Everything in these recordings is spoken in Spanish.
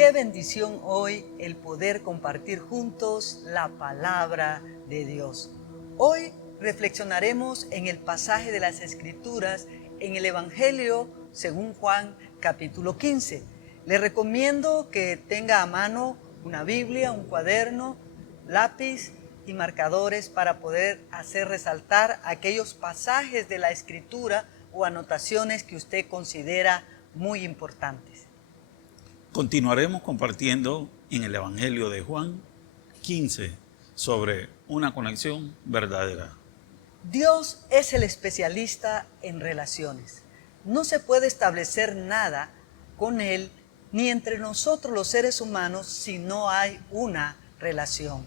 Qué bendición hoy el poder compartir juntos la palabra de Dios. Hoy reflexionaremos en el pasaje de las Escrituras en el Evangelio según Juan capítulo 15. Le recomiendo que tenga a mano una Biblia, un cuaderno, lápiz y marcadores para poder hacer resaltar aquellos pasajes de la Escritura o anotaciones que usted considera muy importantes. Continuaremos compartiendo en el Evangelio de Juan 15 sobre una conexión verdadera. Dios es el especialista en relaciones. No se puede establecer nada con Él ni entre nosotros los seres humanos si no hay una relación.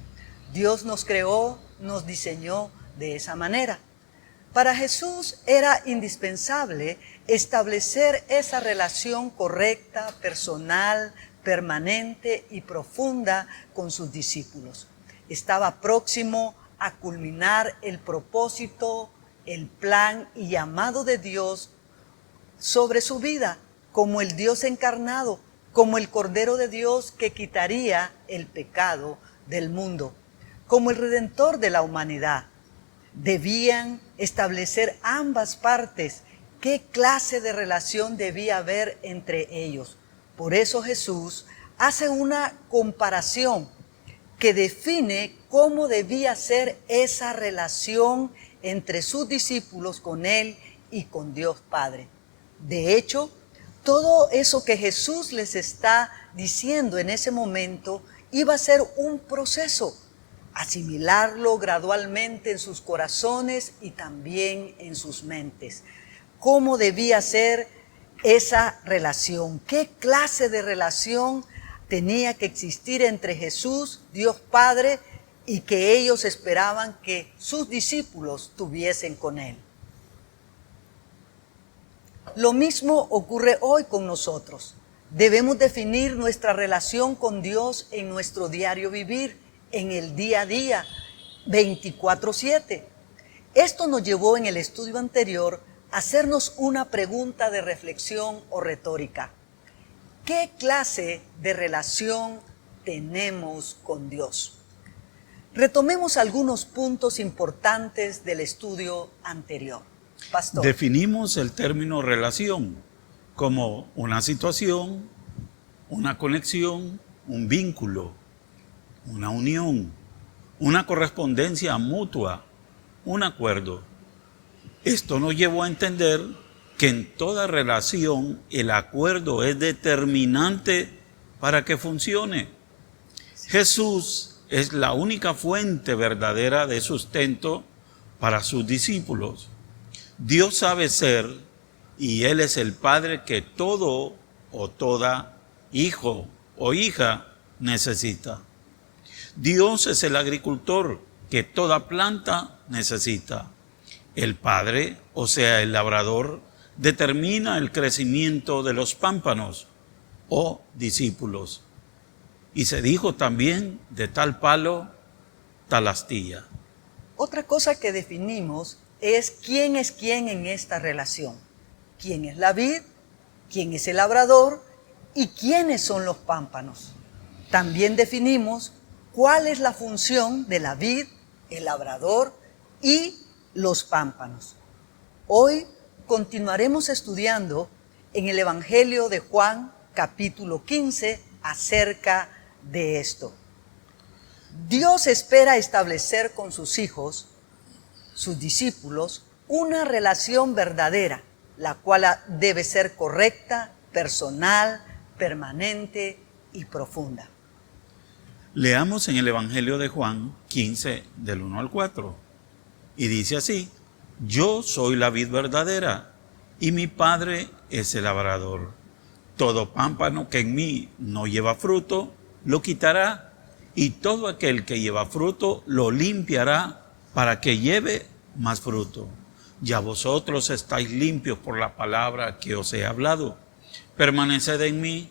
Dios nos creó, nos diseñó de esa manera. Para Jesús era indispensable establecer esa relación correcta, personal, permanente y profunda con sus discípulos. Estaba próximo a culminar el propósito, el plan y llamado de Dios sobre su vida, como el Dios encarnado, como el Cordero de Dios que quitaría el pecado del mundo, como el Redentor de la humanidad. Debían establecer ambas partes qué clase de relación debía haber entre ellos. Por eso Jesús hace una comparación que define cómo debía ser esa relación entre sus discípulos con Él y con Dios Padre. De hecho, todo eso que Jesús les está diciendo en ese momento iba a ser un proceso, asimilarlo gradualmente en sus corazones y también en sus mentes. ¿Cómo debía ser esa relación? ¿Qué clase de relación tenía que existir entre Jesús, Dios Padre, y que ellos esperaban que sus discípulos tuviesen con Él? Lo mismo ocurre hoy con nosotros. Debemos definir nuestra relación con Dios en nuestro diario vivir, en el día a día, 24/7. Esto nos llevó en el estudio anterior a hacernos una pregunta de reflexión o retórica. ¿Qué clase de relación tenemos con Dios? Retomemos algunos puntos importantes del estudio anterior. Pastor. Definimos el término relación como una situación, una conexión, un vínculo, una unión, una correspondencia mutua, un acuerdo. Esto nos llevó a entender que en toda relación el acuerdo es determinante para que funcione. Jesús es la única fuente verdadera de sustento para sus discípulos. Dios sabe ser y Él es el Padre que todo o toda hijo o hija necesita. Dios es el agricultor que toda planta necesita. El Padre, o sea, el labrador, determina el crecimiento de los pámpanos o discípulos. Y se dijo también, de tal palo, tal astilla. Otra cosa que definimos es quién en esta relación. ¿Quién es la vid? ¿Quién es el labrador? ¿Y quiénes son los pámpanos? También definimos cuál es la función de la vid, el labrador y los pámpanos. Hoy continuaremos estudiando en el Evangelio de Juan, capítulo 15, acerca de esto. Dios espera establecer con sus hijos, sus discípulos, una relación verdadera, la cual debe ser correcta, personal, permanente y profunda. Leamos en el Evangelio de Juan 15, del 1 al 4. Y dice así: yo soy la vid verdadera, y mi Padre es el labrador. Todo pámpano que en mí no lleva fruto, lo quitará, y todo aquel que lleva fruto, lo limpiará para que lleve más fruto. Ya vosotros estáis limpios por la palabra que os he hablado. Permaneced en mí,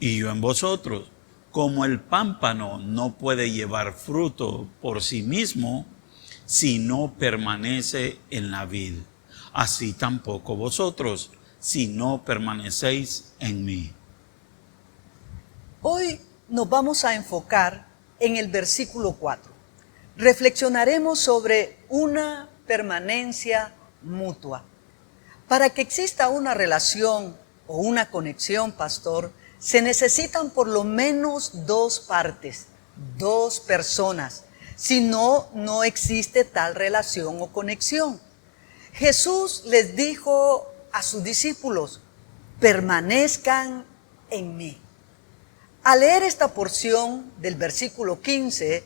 y yo en vosotros. Como el pámpano no puede llevar fruto por sí mismo, si no permanece en la vid, así tampoco vosotros, si no permanecéis en mí. Hoy nos vamos a enfocar en el versículo 4. Reflexionaremos sobre una permanencia mutua. Para que exista una relación o una conexión, pastor, se necesitan por lo menos dos partes, dos personas. Si no, no existe tal relación o conexión. Jesús les dijo a sus discípulos: permanezcan en mí. Al leer esta porción del versículo 15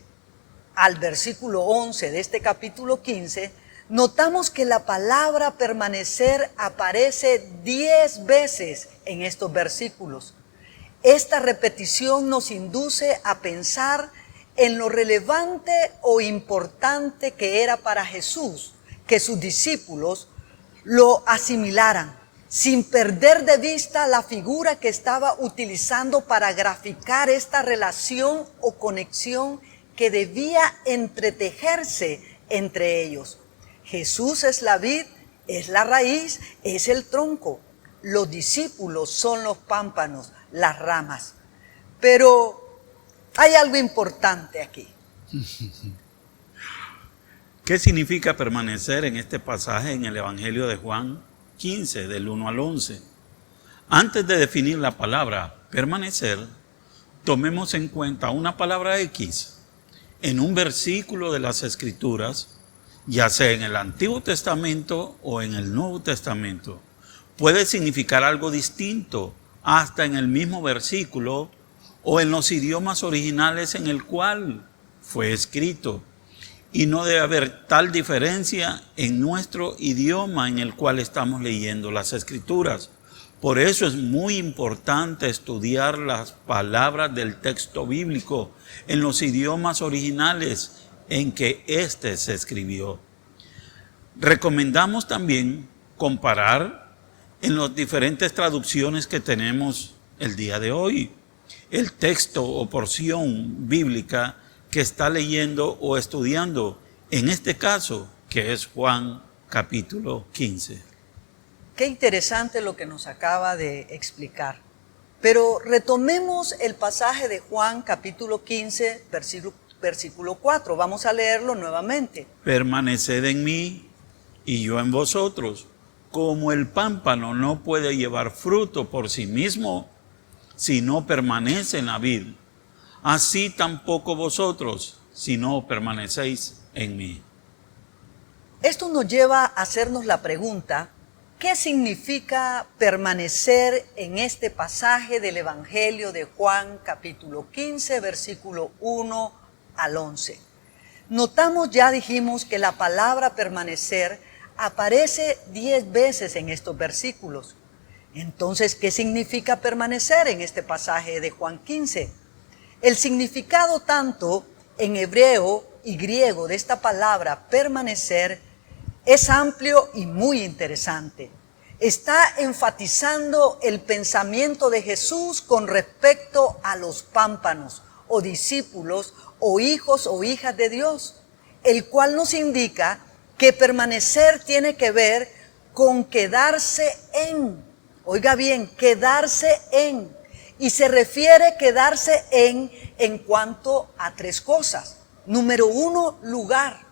al versículo 11 de este capítulo 15, notamos que la palabra permanecer aparece 10 veces en estos versículos. Esta repetición nos induce a pensar en lo relevante o importante que era para Jesús que sus discípulos lo asimilaran, sin perder de vista la figura que estaba utilizando para graficar esta relación o conexión que debía entretejerse entre ellos. Jesús es la vid, es la raíz, es el tronco. Los discípulos son los pámpanos, las ramas. Pero hay algo importante aquí. ¿Qué significa permanecer en este pasaje en el Evangelio de Juan 15, del 1 al 11? Antes de definir la palabra permanecer, tomemos en cuenta una palabra X en un versículo de las Escrituras, ya sea en el Antiguo Testamento o en el Nuevo Testamento. Puede significar algo distinto hasta en el mismo versículo o en los idiomas originales en el cual fue escrito. Y no debe haber tal diferencia en nuestro idioma en el cual estamos leyendo las Escrituras. Por eso es muy importante estudiar las palabras del texto bíblico en los idiomas originales en que éste se escribió. Recomendamos también comparar en las diferentes traducciones que tenemos el día de hoy el texto o porción bíblica que está leyendo o estudiando, en este caso, que es Juan capítulo 15. Qué interesante lo que nos acaba de explicar. Pero retomemos el pasaje de Juan capítulo 15, versículo 4. Vamos a leerlo nuevamente. Permaneced en mí y yo en vosotros. Como el pámpano no puede llevar fruto por sí mismo si no permanece en la vid, así tampoco vosotros si no permanecéis en mí. Esto nos lleva a hacernos la pregunta: ¿qué significa permanecer en este pasaje del Evangelio de Juan capítulo 15, versículo 1 al 11? Notamos, ya dijimos, que la palabra permanecer aparece 10 veces en estos versículos. Entonces, ¿qué significa permanecer en este pasaje de Juan 15? El significado tanto en hebreo y griego de esta palabra permanecer es amplio y muy interesante. Está enfatizando el pensamiento de Jesús con respecto a los pámpanos o discípulos o hijos o hijas de Dios, el cual nos indica que permanecer tiene que ver con quedarse en. Oiga bien, quedarse en. Y se refiere quedarse en cuanto a tres cosas. Número 1, lugar.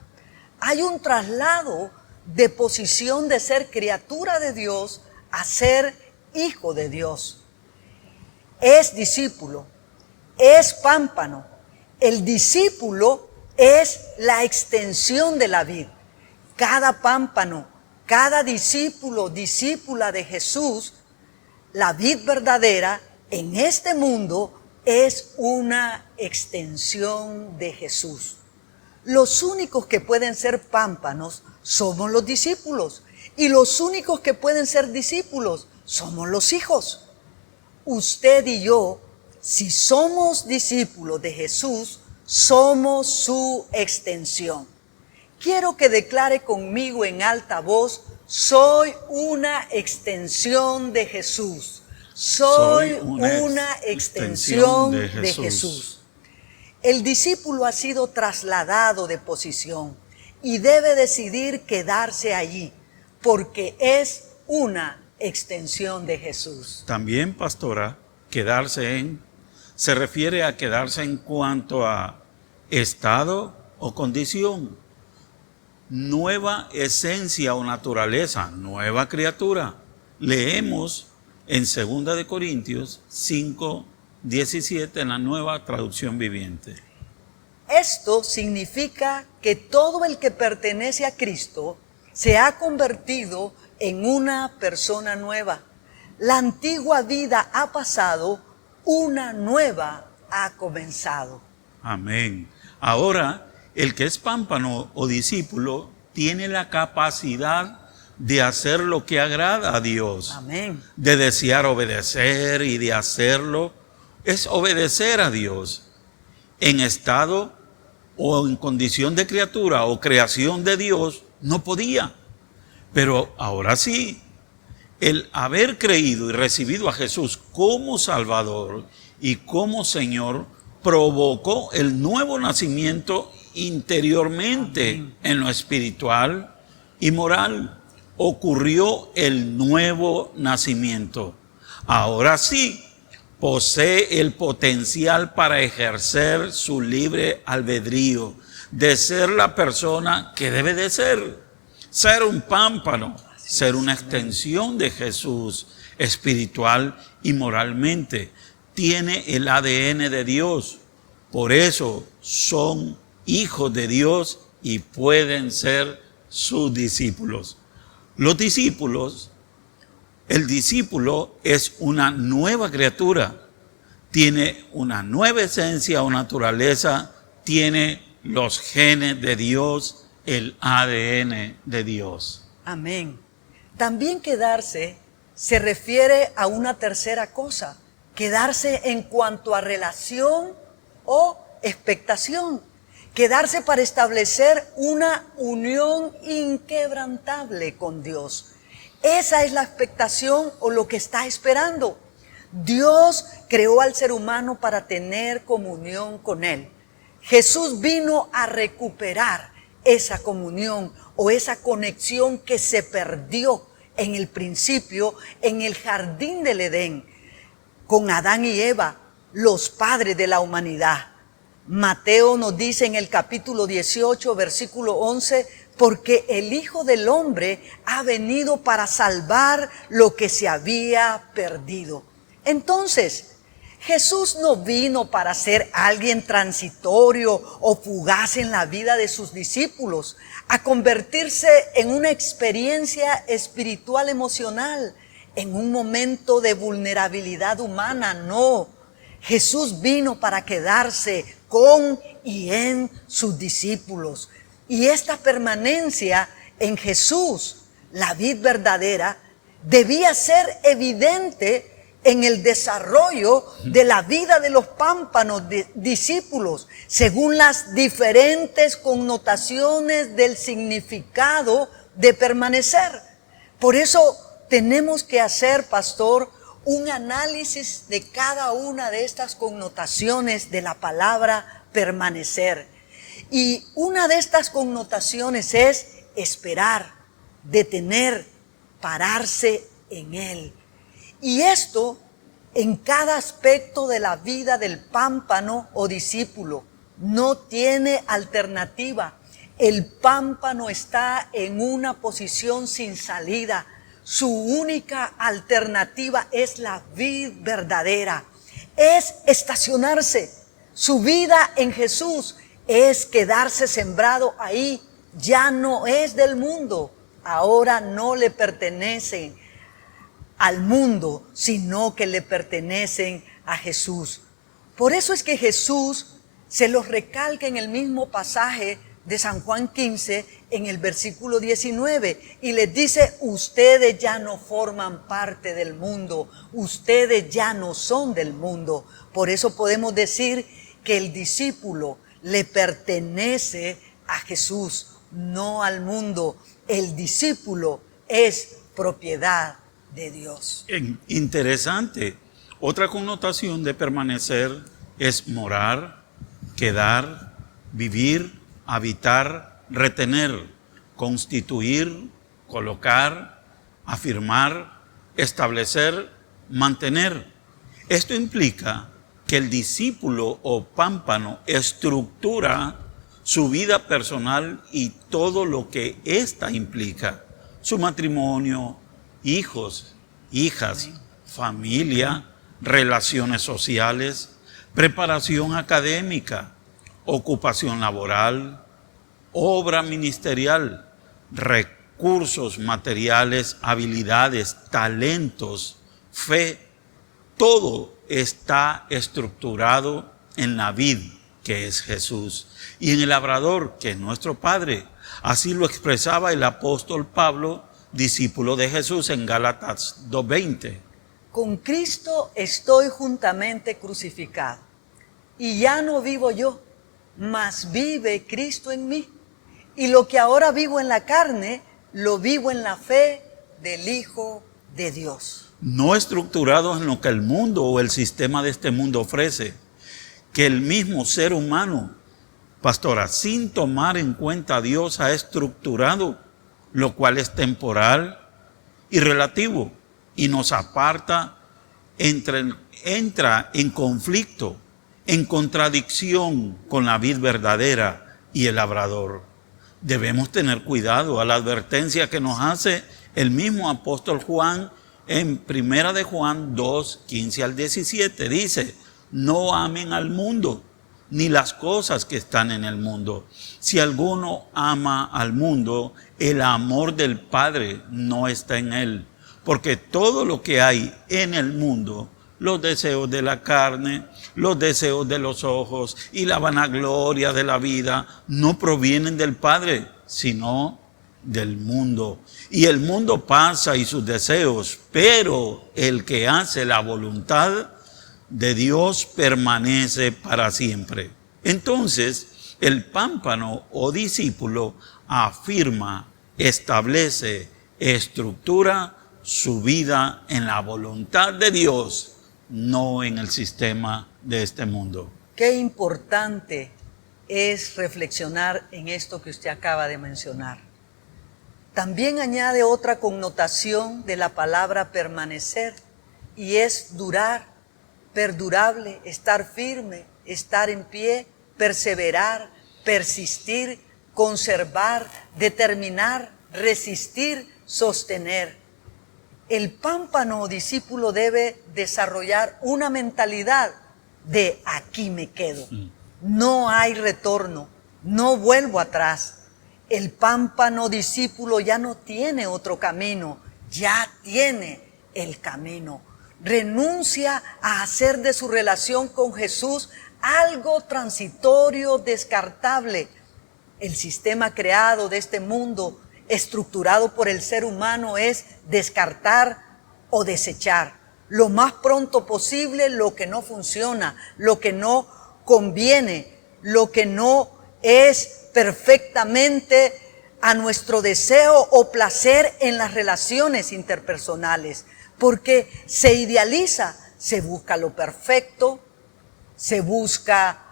Hay un traslado de posición de ser criatura de Dios a ser hijo de Dios. Es discípulo, es pámpano. El discípulo es la extensión de la vid. Cada pámpano, cada discípulo, discípula de Jesús, la vid verdadera en este mundo es una extensión de Jesús. Los únicos que pueden ser pámpanos somos los discípulos, y los únicos que pueden ser discípulos somos los hijos. Usted y yo, si somos discípulos de Jesús, somos su extensión. Quiero que declare conmigo en alta voz: soy una extensión de Jesús. Soy una extensión de Jesús. El discípulo ha sido trasladado de posición y debe decidir quedarse allí, porque es una extensión de Jesús. También, pastora, quedarse en se refiere a quedarse en cuanto a estado o condición, nueva esencia o naturaleza, nueva criatura. Leemos en 2 de Corintios 5:17 en la Nueva Traducción Viviente. Esto significa que todo el que pertenece a Cristo se ha convertido en una persona nueva. La antigua vida ha pasado, una nueva ha comenzado. Amén. Ahora, el que es pámpano o discípulo tiene la capacidad de hacer lo que agrada a Dios. Amén. De desear obedecer y de hacerlo. Es obedecer a Dios. En estado o en condición de criatura o creación de Dios, no podía. Pero ahora sí, el haber creído y recibido a Jesús como Salvador y como Señor provocó el nuevo nacimiento interiormente. Amén. En lo espiritual y moral. Ocurrió el nuevo nacimiento. Ahora sí, posee el potencial para ejercer su libre albedrío, de ser la persona que debe de ser. Ser un pámpano, ser una extensión de Jesús espiritual y moralmente. Tiene el ADN de Dios. Por eso son hijos de Dios y pueden ser sus discípulos. Los discípulos, el discípulo es una nueva criatura. Tiene una nueva esencia o naturaleza. Tiene los genes de Dios, el ADN de Dios. Amén. También quedarse se refiere a una tercera cosa. Quedarse en cuanto a relación o expectación. Quedarse para establecer una unión inquebrantable con Dios. Esa es la expectación o lo que está esperando. Dios creó al ser humano para tener comunión con Él. Jesús vino a recuperar esa comunión o esa conexión que se perdió en el principio, en el jardín del Edén, con Adán y Eva, los padres de la humanidad. Mateo nos dice en el capítulo 18, versículo 11, porque el Hijo del Hombre ha venido para salvar lo que se había perdido. Entonces, Jesús no vino para ser alguien transitorio o fugaz en la vida de sus discípulos, a convertirse en una experiencia espiritual emocional, en un momento de vulnerabilidad humana. No, Jesús vino para quedarse con y en sus discípulos. Y esta permanencia en Jesús, la vid verdadera, debía ser evidente en el desarrollo de la vida de los pámpanos discípulos, según las diferentes connotaciones del significado de permanecer. Por eso tenemos que hacer, pastor, un análisis de cada una de estas connotaciones de la palabra permanecer. Y una de estas connotaciones es esperar, detener, pararse en Él. Y esto en cada aspecto de la vida del pámpano o discípulo. No tiene alternativa. El pámpano está en una posición sin salida. Su única alternativa es la vid verdadera. Es estacionarse. Su vida en Jesús es quedarse sembrado ahí. Ya no es del mundo. Ahora no le pertenecen al mundo, sino que le pertenecen a Jesús. Por eso es que Jesús se los recalca en el mismo pasaje de San Juan 15, en el versículo 19, y les dice: ustedes ya no forman parte del mundo, ustedes ya no son del mundo. Por eso podemos decir que el discípulo le pertenece a Jesús, no al mundo. El discípulo es propiedad de Dios. Interesante. Otra connotación de permanecer es morar, quedar, vivir, habitar, retener, constituir, colocar, afirmar, establecer, mantener. Esto implica que el discípulo o pámpano estructura su vida personal y todo lo que ésta implica. Su matrimonio, hijos, hijas, familia, relaciones sociales, preparación académica, ocupación laboral, obra ministerial, recursos materiales, habilidades, talentos, fe. Todo está estructurado en la vid, que es Jesús, y en el labrador, que es nuestro Padre. Así lo expresaba el apóstol Pablo, discípulo de Jesús, en Gálatas 2:20. Con Cristo estoy juntamente crucificado, y ya no vivo yo, mas vive Cristo en mí. Y lo que ahora vivo en la carne, lo vivo en la fe del Hijo de Dios. No estructurados en lo que el mundo o el sistema de este mundo ofrece, que el mismo ser humano, pastora, sin tomar en cuenta a Dios, ha estructurado, lo cual es temporal y relativo, y nos aparta, entra en conflicto, en contradicción con la vid verdadera y el labrador. Debemos tener cuidado a la advertencia que nos hace el mismo apóstol Juan en 1 de Juan 2, 15 al 17. Dice: no amen al mundo, ni las cosas que están en el mundo. Si alguno ama al mundo, el amor del Padre no está en él. Porque todo lo que hay en el mundo, los deseos de la carne, los deseos de los ojos y la vanagloria de la vida, no provienen del Padre, sino del mundo. Y el mundo pasa y sus deseos, pero el que hace la voluntad de Dios permanece para siempre. Entonces, el pámpano o discípulo afirma, establece, estructura su vida en la voluntad de Dios, no en el sistema de este mundo. Qué importante es reflexionar en esto que usted acaba de mencionar. También añade otra connotación de la palabra permanecer, y es durar, perdurable, estar firme, estar en pie, perseverar, persistir, conservar, determinar, resistir, sostener. El pámpano o discípulo debe desarrollar una mentalidad de aquí me quedo. No hay retorno, no vuelvo atrás. El pámpano discípulo ya no tiene otro camino, ya tiene el camino. Renuncia a hacer de su relación con Jesús algo transitorio, descartable. El sistema creado de este mundo, estructurado por el ser humano, es descartar o desechar lo más pronto posible lo que no funciona, lo que no conviene, lo que no es perfectamente a nuestro deseo o placer en las relaciones interpersonales, porque se idealiza, se busca lo perfecto, se busca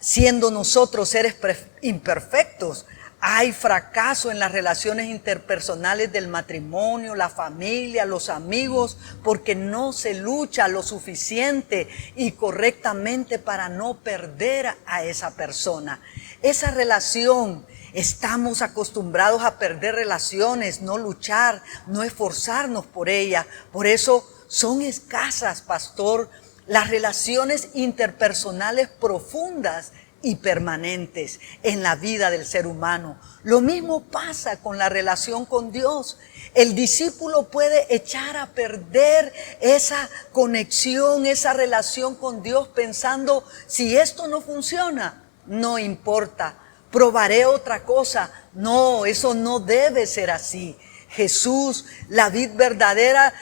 siendo nosotros seres imperfectos. Hay fracaso en las relaciones interpersonales del matrimonio, la familia, los amigos, porque no se lucha lo suficiente y correctamente para no perder a esa persona. Esa relación, estamos acostumbrados a perder relaciones, no luchar, no esforzarnos por ella. Por eso son escasas, pastor, las relaciones interpersonales profundas y permanentes en la vida del ser humano. Lo mismo pasa con la relación con Dios. El discípulo puede echar a perder esa conexión, esa relación con Dios pensando, si esto no funciona, no importa, probaré otra cosa. No, eso no debe ser así. Jesús, la vid verdadera,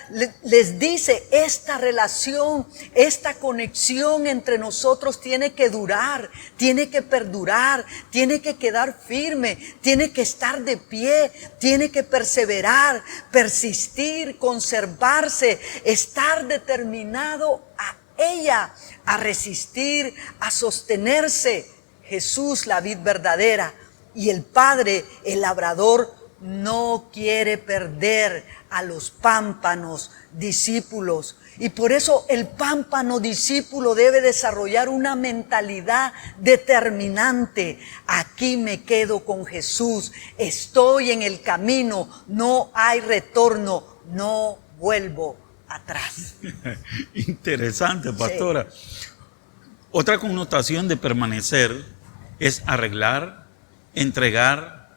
les dice, esta relación, esta conexión entre nosotros tiene que durar, tiene que perdurar, tiene que quedar firme, tiene que estar de pie, tiene que perseverar, persistir, conservarse, estar determinado a ella, a resistir, a sostenerse. Jesús, la vid verdadera, y el Padre, el labrador, no quiere perder a los pámpanos discípulos. Y por eso el pámpano discípulo debe desarrollar una mentalidad determinante. Aquí me quedo con Jesús, estoy en el camino, no hay retorno, no vuelvo atrás. Interesante, pastora. Sí. Otra connotación de permanecer es arreglar, entregar,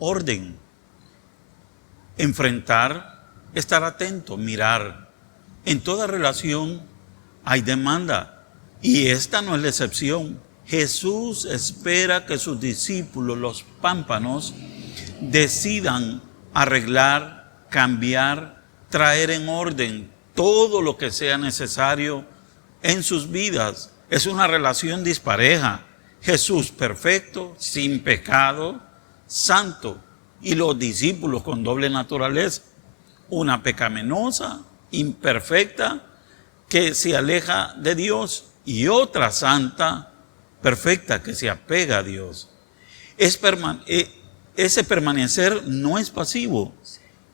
orden, enfrentar, estar atento, mirar. En toda relación hay demanda y esta no es la excepción. Jesús espera que sus discípulos, los pámpanos, decidan arreglar, cambiar, traer en orden todo lo que sea necesario en sus vidas. Es una relación dispareja. Jesús perfecto, sin pecado, santo, y los discípulos con doble naturaleza. Una pecaminosa, imperfecta, que se aleja de Dios, y otra santa, perfecta, que se apega a Dios. Ese permanecer no es pasivo,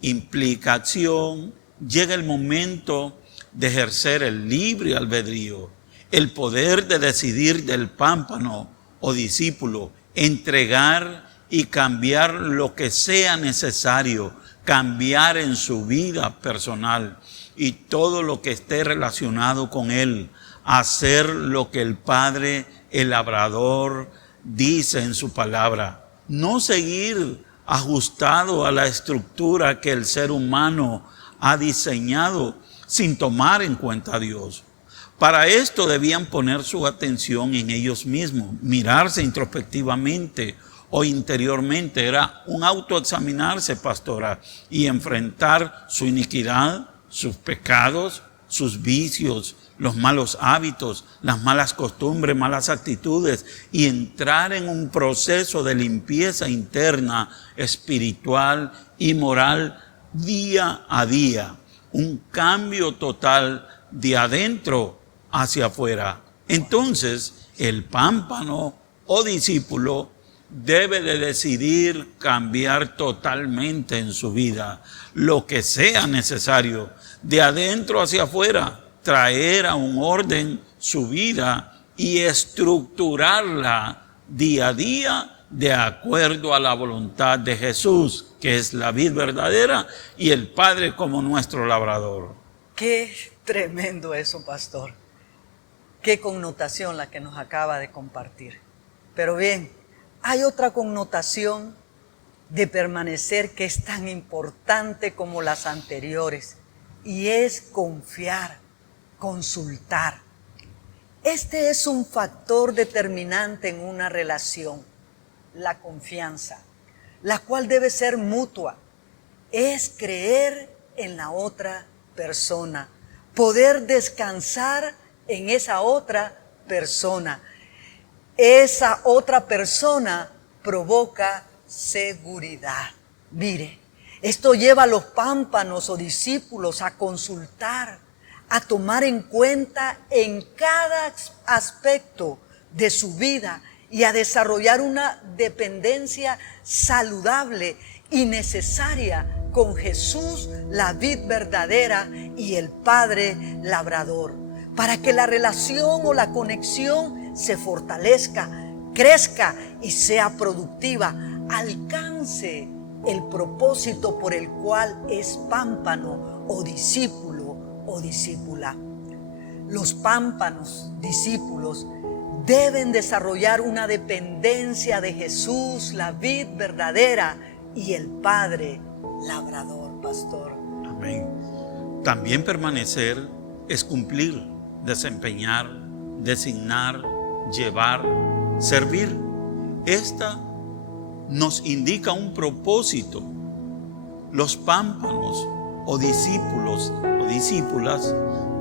implica acción. Llega el momento de ejercer el libre albedrío, el poder de decidir del pámpano o discípulo, entregar y cambiar lo que sea necesario, cambiar en su vida personal y todo lo que esté relacionado con él, hacer lo que el Padre, el labrador, dice en su palabra. No seguir ajustado a la estructura que el ser humano ha diseñado sin tomar en cuenta a Dios. Para esto debían poner su atención en ellos mismos, mirarse introspectivamente o interiormente. Era un autoexaminarse, pastora, y enfrentar su iniquidad, sus pecados, sus vicios, los malos hábitos, las malas costumbres, malas actitudes, y entrar en un proceso de limpieza interna, espiritual y moral día a día. Un cambio total de adentro hacia afuera. Entonces, el pámpano o discípulo debe de decidir cambiar totalmente en su vida lo que sea necesario, de adentro hacia afuera, traer a un orden su vida y estructurarla día a día de acuerdo a la voluntad de Jesús, que es la vid verdadera, y el Padre como nuestro labrador. Qué tremendo eso, pastor. Qué connotación la que nos acaba de compartir. Pero bien, hay otra connotación de permanecer que es tan importante como las anteriores, y es confiar, consultar. Este es un factor determinante en una relación, la confianza, la cual debe ser mutua. Es creer en la otra persona, poder descansar en esa otra persona. Esa otra persona provoca seguridad. Mire, esto lleva a los pámpanos o discípulos a consultar, a tomar en cuenta en cada aspecto de su vida y a desarrollar una dependencia saludable y necesaria con Jesús, la vid verdadera, y el Padre labrador, para que la relación o la conexión se fortalezca, crezca y sea productiva, alcance el propósito por el cual es pámpano o discípulo o discípula. Los pámpanos, discípulos, deben desarrollar una dependencia de Jesús, la vid verdadera, y el Padre labrador, pastor. Amén. También permanecer es cumplir, desempeñar, designar, llevar, servir. Esta nos indica un propósito. Los pámpanos o discípulos o discípulas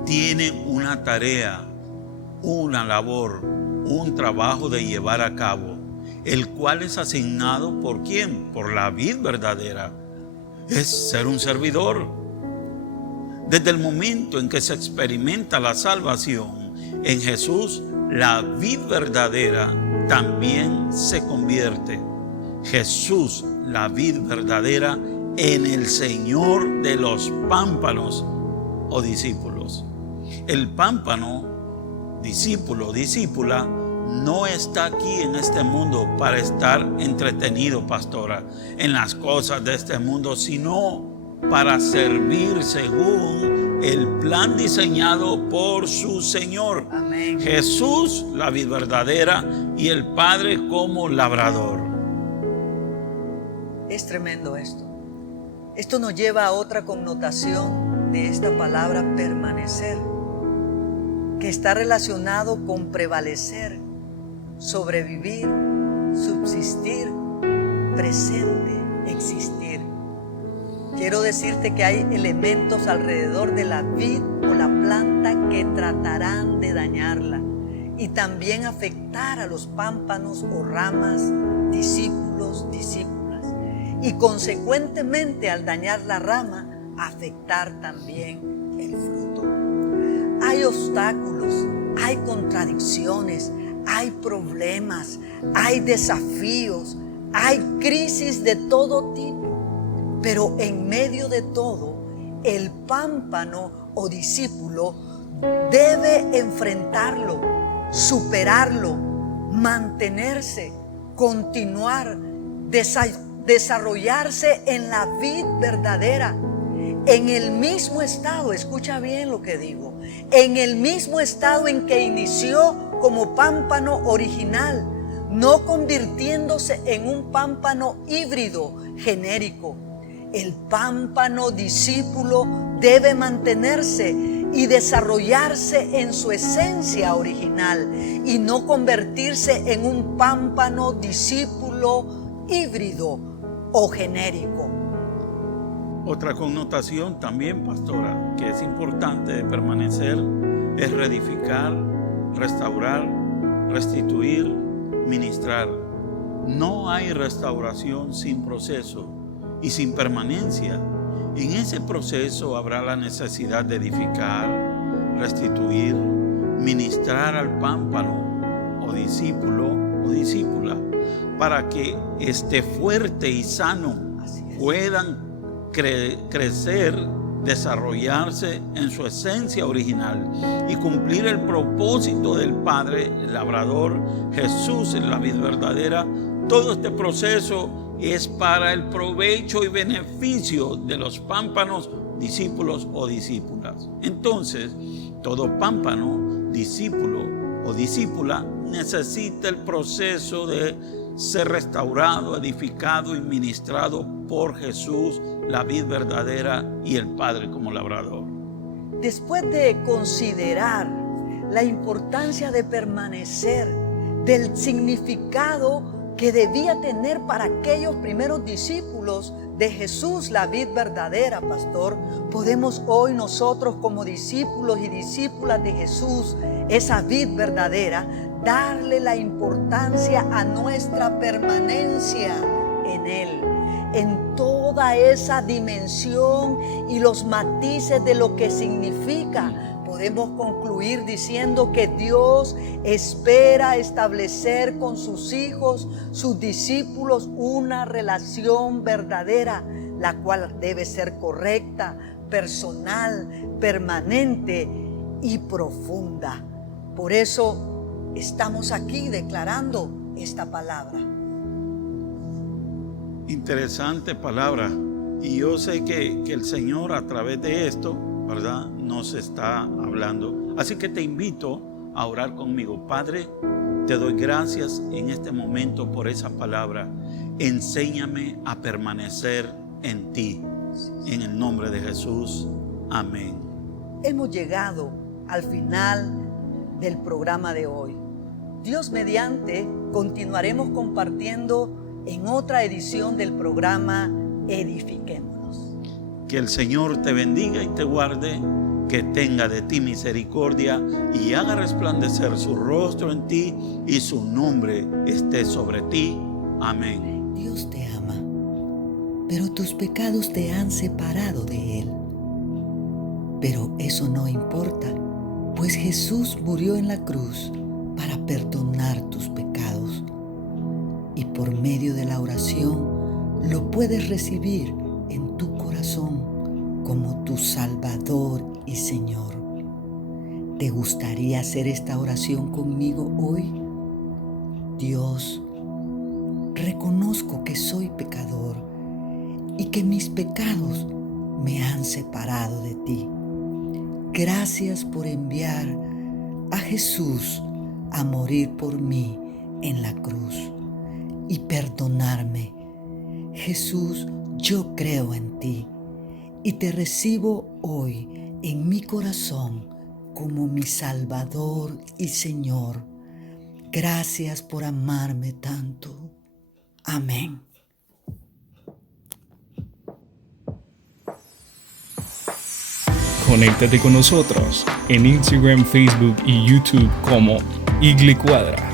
tienen una tarea, una labor, un trabajo de llevar a cabo, el cual es asignado ¿por quién? Por la vid verdadera. Es ser un servidor. Desde el momento en que se experimenta la salvación en Jesús, la vid verdadera también se convierte. Jesús, la vid verdadera, en el Señor de los pámpanos o discípulos. El pámpano, discípulo, discípula, no está aquí en este mundo para estar entretenido, pastora, en las cosas de este mundo, sino para servir según el plan diseñado por su Señor. Amén. Jesús, la vid verdadera, y el Padre como labrador. Es tremendo esto. Esto nos lleva a otra connotación de esta palabra permanecer, que está relacionado con prevalecer, sobrevivir, subsistir, presente, existir. Quiero decirte que hay elementos alrededor de la vid o la planta que tratarán de dañarla y también afectar a los pámpanos o ramas, discípulos, discípulas. Y consecuentemente, al dañar la rama, afectar también el fruto. Hay obstáculos, hay contradicciones, hay problemas, hay desafíos, hay crisis de todo tipo. Pero en medio de todo, el pámpano o discípulo debe enfrentarlo, superarlo, mantenerse, continuar, desarrollarse en la vid verdadera, en el mismo estado, escucha bien lo que digo, en el mismo estado en que inició como pámpano original, no convirtiéndose en un pámpano híbrido genérico. El pámpano discípulo debe mantenerse y desarrollarse en su esencia original y no convertirse en un pámpano discípulo híbrido o genérico. Otra connotación también, pastora, que es importante de permanecer es reedificar, restaurar, restituir, ministrar. No hay restauración sin proceso y sin permanencia. En ese proceso habrá la necesidad de edificar, restituir, ministrar al pámpano o discípulo o discípula para que esté fuerte y sano, puedan crecer, desarrollarse en su esencia original y cumplir el propósito del Padre, el labrador, Jesús en la vid verdadera. Todo este proceso es para el provecho y beneficio de los pámpanos, discípulos o discípulas. Entonces, todo pámpano, discípulo o discípula necesita el proceso de ser restaurado, edificado y ministrado por Jesús, la vid verdadera y el Padre como labrador. Después de considerar la importancia de permanecer, del significado que debía tener para aquellos primeros discípulos de Jesús, la vid verdadera, pastor, podemos hoy nosotros como discípulos y discípulas de Jesús, esa vid verdadera, darle la importancia a nuestra permanencia en Él, en toda esa dimensión y los matices de lo que significa. Podemos concluir diciendo que Dios espera establecer con sus hijos, sus discípulos, una relación verdadera, la cual debe ser correcta, personal, permanente y profunda. Por eso estamos aquí declarando esta palabra. Interesante palabra. Y yo sé que el Señor a través de esto, ¿verdad?, nos está hablando. Así que te invito a orar conmigo. Padre, te doy gracias en este momento por esa palabra. Enséñame a permanecer en ti. En el nombre de Jesús. Amén. Hemos llegado al final del programa de hoy. Dios mediante, continuaremos compartiendo en otra edición del programa Edifiquémonos. Que el Señor te bendiga y te guarde, que tenga de ti misericordia y haga resplandecer su rostro en ti y su nombre esté sobre ti. Amén. Dios te ama, pero tus pecados te han separado de Él. Pero eso no importa, pues Jesús murió en la cruz para perdonar tus pecados. Y por medio de la oración lo puedes recibir en tu corazón como tu Salvador y Señor. ¿Te gustaría hacer esta oración conmigo hoy? Dios, reconozco que soy pecador y que mis pecados me han separado de ti. Gracias por enviar a Jesús a morir por mí en la cruz y perdonarme. Jesús, yo creo en ti y te recibo hoy en mi corazón como mi Salvador y Señor. Gracias por amarme tanto. Amén. Conéctate con nosotros en Instagram, Facebook y YouTube como Igle Cuadra.